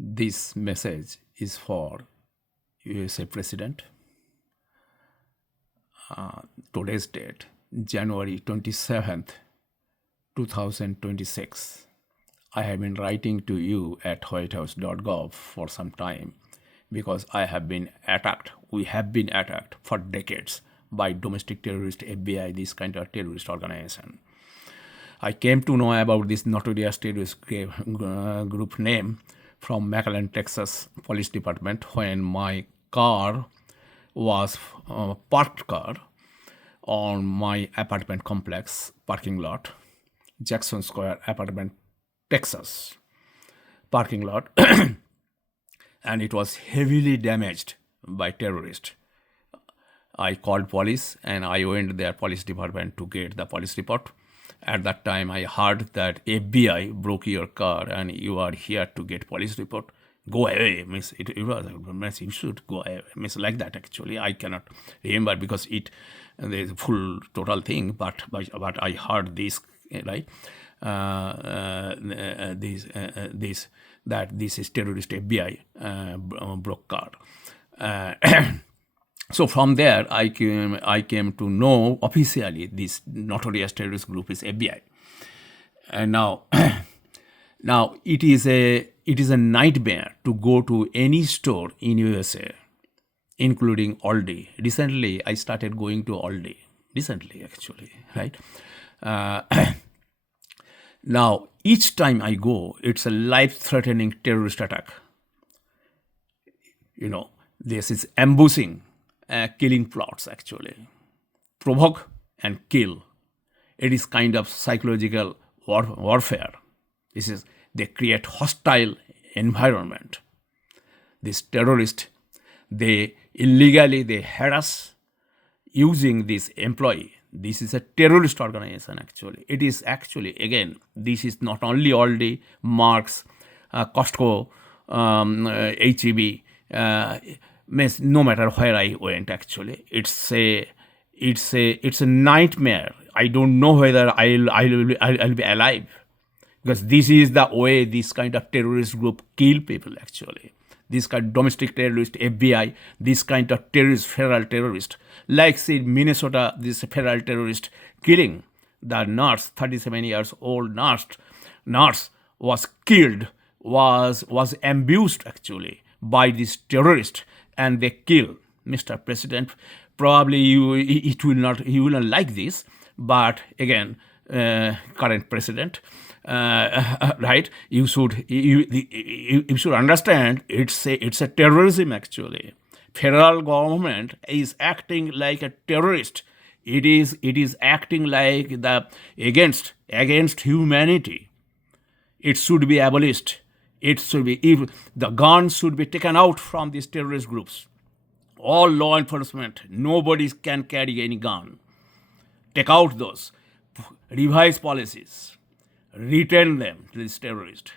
This message is for USA President. Today's date, January 27th, 2026. I have been writing to you at whitehouse.gov for some time because I have been attacked. We have been attacked for decades by domestic terrorist, FBI, this kind of terrorist organization. I came to know about this notorious terrorist group name from McAllen, Texas Police Department when my car was parked car on my apartment complex parking lot, Jackson Square apartment, Texas parking lot, and it was heavily damaged by terrorists. I called police and I went their police department to get the police report. At that time, I heard that FBI broke your car and you are here to get police report. Go away, miss. It was, miss, you should go away, miss, like that. Actually, I cannot remember because it the full total thing. But I heard this, right? This is terrorist FBI broke car. So from there, I came to know officially this notorious terrorist group is FBI, and now it is a nightmare to go to any store in USA, including Aldi. Recently, I started going to Aldi. Recently, actually, right? Now each time I go, it's a life-threatening terrorist attack. You know, this is ambushing. Killing plots, actually. Provoke and kill. It is kind of psychological warfare. They create hostile environment. These terrorists, they illegally harass using this employee. This is a terrorist organization, actually. It is actually, again, this is not only Aldi, Marks, Costco, HEB, no matter where I went, actually, it's a nightmare. I don't know whether I'll be alive, because this is the way this kind of terrorist group kill people. Actually, this kind of domestic terrorist, FBI, this kind of terrorist, feral terrorist, like say Minnesota, this feral terrorist killing the nurse, 37 years old nurse was killed, was abused actually by this terrorist. And they kill. Mr. President, probably you will not like this, but again, current president, right? You should understand it's a terrorism, actually. Federal government is acting like a terrorist. It is acting like against humanity. It should be abolished. It should be, if the guns should be taken out from these terrorist groups. All law enforcement, nobody can carry any gun. Take out those, revise policies, return them to this terrorist.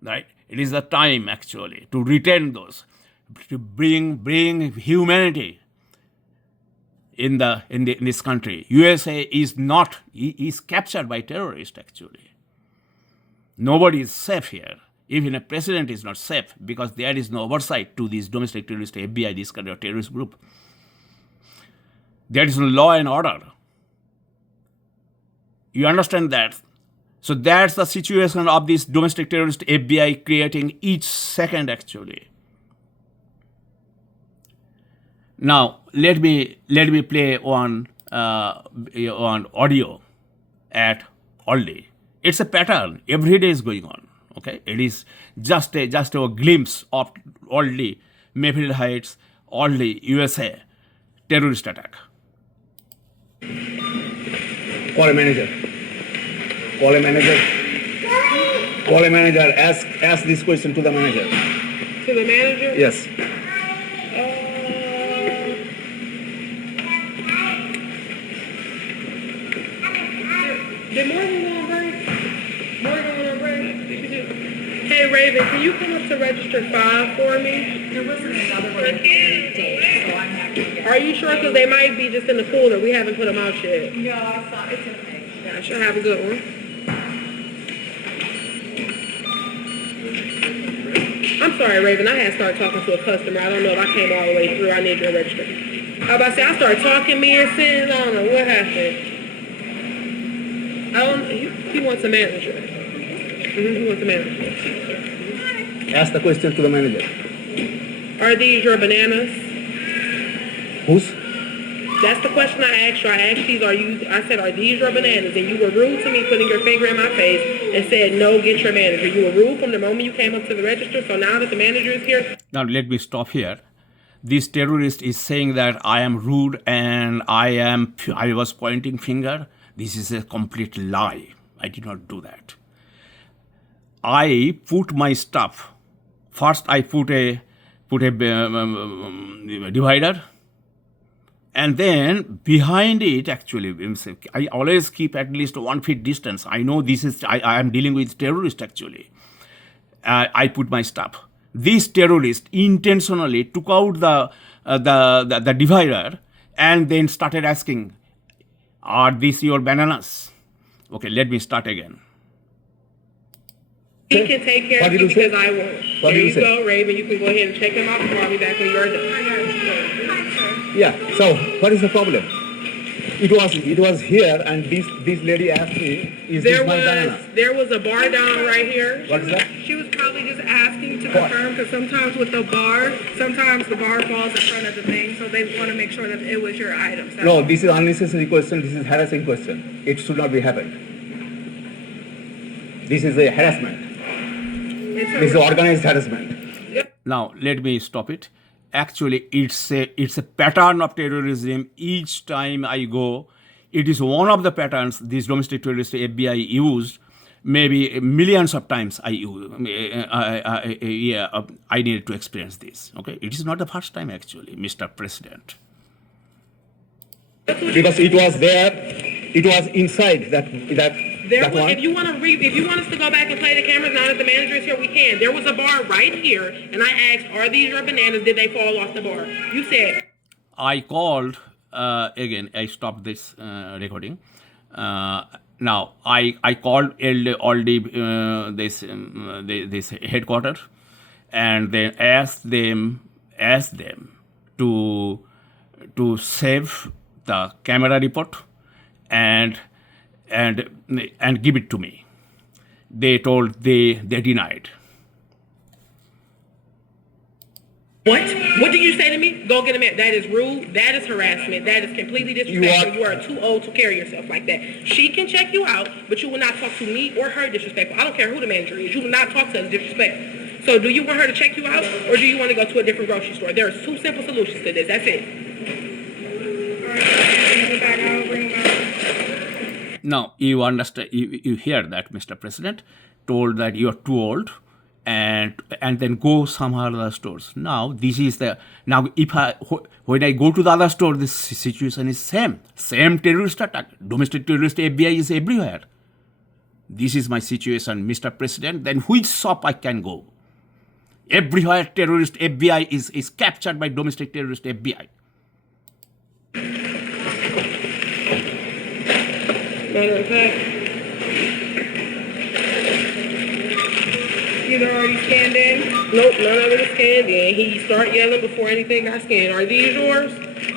Right? It is the time actually to return those, to bring humanity in this country. USA is captured by terrorists actually. Nobody is safe here. Even a president is not safe because there is no oversight to these domestic terrorist, FBI, this kind of terrorist group. There is no law and order. You understand that? So that's the situation of this domestic terrorist FBI creating each second, actually. Now let me play on audio at Aldi. It's a pattern. Every day is going on. Okay, it is just a glimpse of Aldi, Mayfield Heights, Aldi, USA terrorist attack. Call a manager. Call a manager. Call a manager. Ask this question to the manager. To the manager? Yes. Did Morgan go on break? Hey, Raven, can you come up to register 5 for me? There wasn't another one until weekday, so I'm happy to get Are you sure? Because they might be just in the cooler. We haven't put them out yet. No, I saw it's okay. Yeah, sure. Have a good one. I'm sorry, Raven. I had started talking to a customer. I don't know if I came all the way through. I need your register. I was about to say, I started talking, me and Sin. I don't know what happened. He wants a manager. He wants a manager. Ask the question to the manager. Are these your bananas? Whose? That's the question I asked you. I said, are these your bananas? And you were rude to me, putting your finger in my face and said, no, get your manager. You were rude from the moment you came up to the register. So now that the manager is here. Now let me stop here. This terrorist is saying that I am rude and I was pointing finger. This is a complete lie. I did not do that. I put my stuff. First, I put a divider. And then behind it, actually, I always keep at least 1 feet distance. I know I am dealing with terrorist actually. I put my stuff. This terrorist intentionally took out the divider and then started asking, are these your bananas? Okay, let me start again. He can take care What of did you you say? because I won't. What There did you you say? go, Raven. You can go ahead and check him out and call me back when you're done. Yeah. So what is the problem? It was here, and this lady asked me, "Is this my banana?" There was a bar down right here. What is that? She was probably just asking to What? confirm, because sometimes with the bar, sometimes the bar falls in front of the thing, so they want to make sure that it was your items. That's No, all. this is unnecessary question. This is harassing question. It should not be happened. This is a harassment. This is organized harassment. Now let me stop it. Actually, it's a pattern of terrorism. Each time I go, it is one of the patterns this domestic terrorist FBI used. Maybe millions of times I needed to experience this. Okay, it is not the first time actually, Mr. President. Because it was there, it was inside that one. If you want us to go back and play the cameras now that the manager is here, we can. There was a bar right here, and I asked, "Are these your bananas? Did they fall off the bar?" You said. I called again. I stopped this recording. Now I called Aldi this headquarters, and then asked them to save the camera report and give it to me. They told they denied. What? What did you say to me? Go get a man. That is rude. That is harassment. That is completely disrespectful. You are too old to carry yourself like that. She can check you out, but you will not talk to me or her disrespectful. I don't care who the manager is. You will not talk to us disrespectful. So do you want her to check you out, or do you want to go to a different grocery store? There are two simple solutions to this. That's it. Now you understand. You hear that, Mr. President told that you are too old. And then go some other stores. Now when I go to the other store, this situation is same terrorist attack. Domestic terrorist FBI is everywhere. This is my situation, Mr. President. Then which shop I can go? Everywhere terrorist FBI is captured by domestic terrorist FBI. Matter of fact. Either already scanned in. Nope, none of it is scanned in. He start yelling before anything got scanned. Are these yours?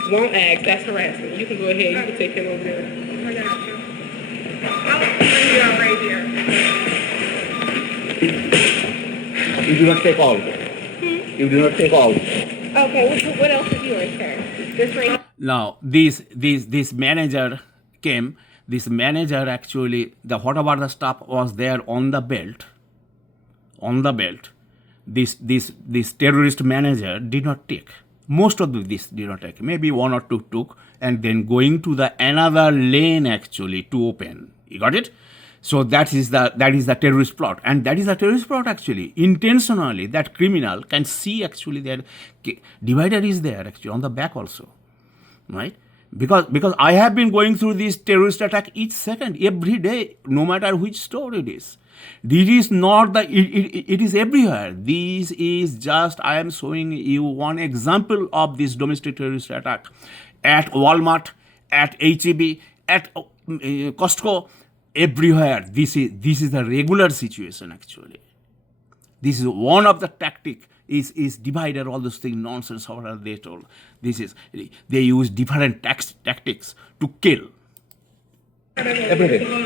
Won't ask. That's harassment. You can go ahead. You can take him over there. I got you. I'll bring you up right here. You do not take all. You do not take all. Okay, what else is yours, sir? This right. Now, this manager came. This manager actually, whatever the stuff was there on the belt. This terrorist manager did not take. Most of this did not take. Maybe one or two took, and then going to the another lane actually to open. You got it? So that is the terrorist plot, and that is the terrorist plot actually. Intentionally, that criminal can see actually that divider is there actually on the back also, right? Because I have been going through this terrorist attack each second, every day, no matter which store it is. This is not it is everywhere. This is just, I am showing you one example of this domestic terrorist attack at Walmart, at HEB, at Costco, everywhere. This is the regular situation actually. This is one of the tactic is divided all those things nonsense whatever they told. This is they use different tactics to kill. Everything. All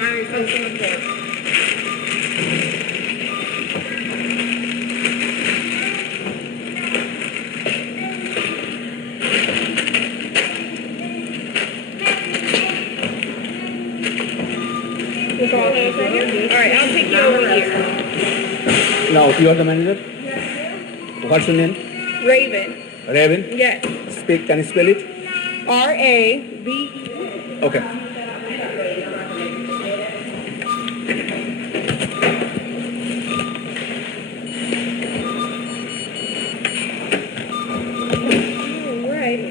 right, I'll take you over here. Now, you are the manager? What's your name? Raven. Raven? Yes. Speak, can you spell it? RAVE. Okay. All right.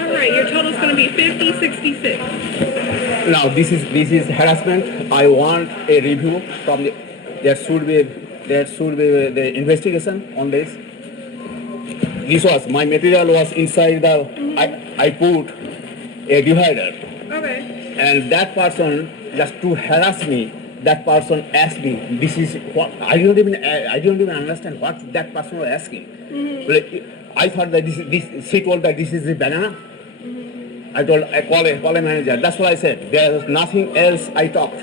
All right, your total's going to be 5066. Now, this is harassment. I want a review from the, there should be the investigation on this. This was, my material was inside the, I put a divider. Okay. And that person, just to harass me, that person asked me, this is what, I don't even understand what that person was asking. I thought that she told that this is the banana. I call a manager. That's what I said. There was nothing else I talked.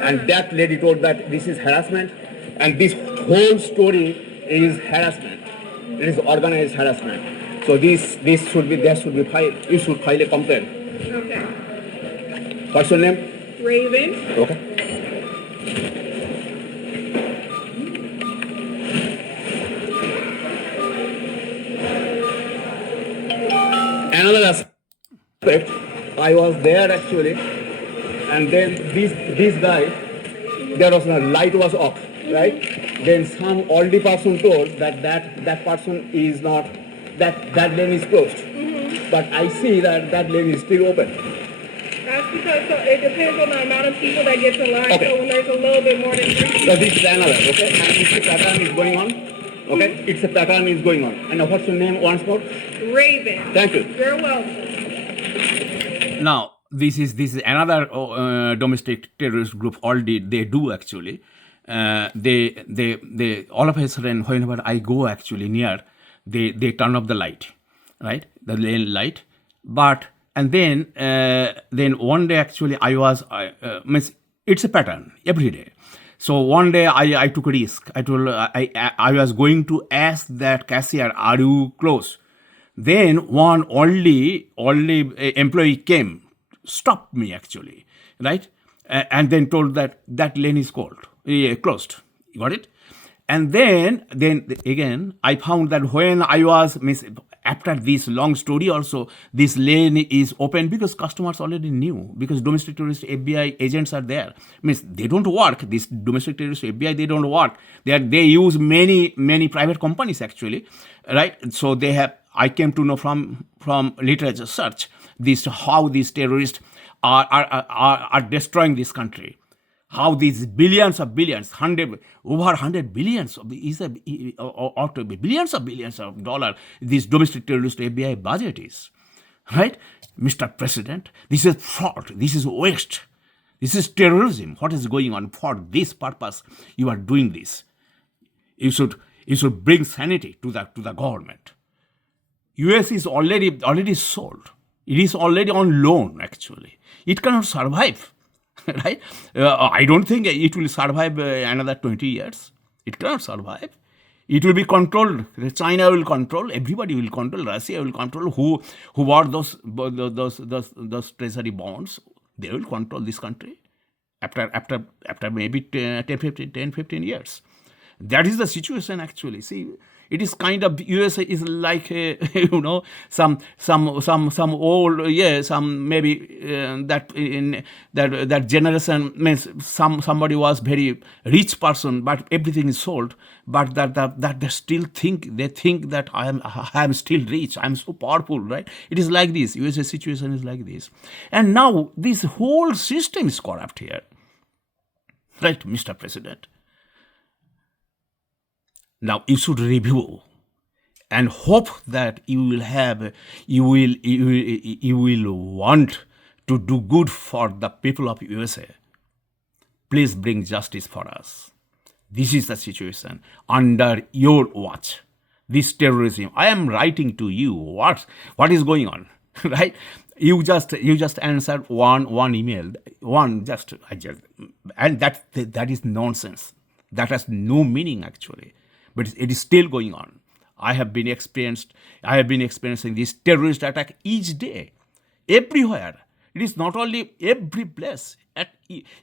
And that lady told that this is harassment. And this whole story is harassment. It is organized harassment. So there should be filed. You should file a complaint. Okay. What's your name? Raven. Okay. Another aspect, I was there actually, and then this guy, there was no light was off, right? Then some Aldi person told that person is not, that lane is closed. But I see that lane is still open. That's because it depends on the amount of people that gets in line. Okay. So when there's a little bit more than 3 people. So this is another, okay? And it's a pattern is going on, okay? It's a pattern is going on. And what's your name once more? Raven. Thank you. You're welcome. Now, this is another domestic terrorist group. Aldi, they do actually. They all of a sudden, whenever I go actually near, they turn off the light, right? The lane light. But and then one day actually means it's a pattern every day. So one day I took a risk. I told I was going to ask that cashier, "Are you close?" Then one Aldi employee came, stopped me actually, right? And then told that lane is closed. You got it? And then again, I found that when I was, after this long story also, this lane is open because customers already knew, because domestic terrorist FBI agents are there. They don't work. This domestic terrorist FBI, they don't work. They use many private companies actually, right? So I came to know from literature search how these terrorists are destroying this country. how these billions of billions, over 100 billions of billions of dollars, this domestic terrorist FBI budget is, right? Mr. President, this is fraud, this is waste, this is terrorism. What is going on? For this purpose, you are doing this. You should bring sanity to the government. US is already sold. It is already on loan, actually. It cannot survive, right? I don't think it will survive another 20 years. It cannot survive. It will be controlled. China will control. Everybody will control. Russia will control. Who bought those treasury bonds? They will control this country after maybe 10-15 years. That is the situation, actually. See, it is kind of USA is like some old some maybe that in that generation means somebody was very rich person, but everything is sold. But that they still think that I am still rich. I am so powerful, right? It is like this. USA situation is like this, and now this whole system is corrupt here, right, Mr. President? Now you should review and hope that you will want to do good for the people of USA. Please bring justice for us. This is the situation under your watch. This terrorism. I am writing to you. What is going on, right? You just answered one email, and that is nonsense. That has no meaning, actually. But it is still going on. I have been experiencing this terrorist attack each day, everywhere. It is not only every place.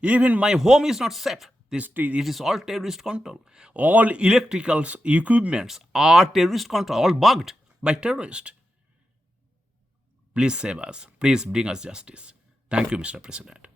Even my home is not safe. It is all terrorist control. All electrical equipments are terrorist control, all bugged by terrorists. Please save us. Please bring us justice. Thank you, Mr. President.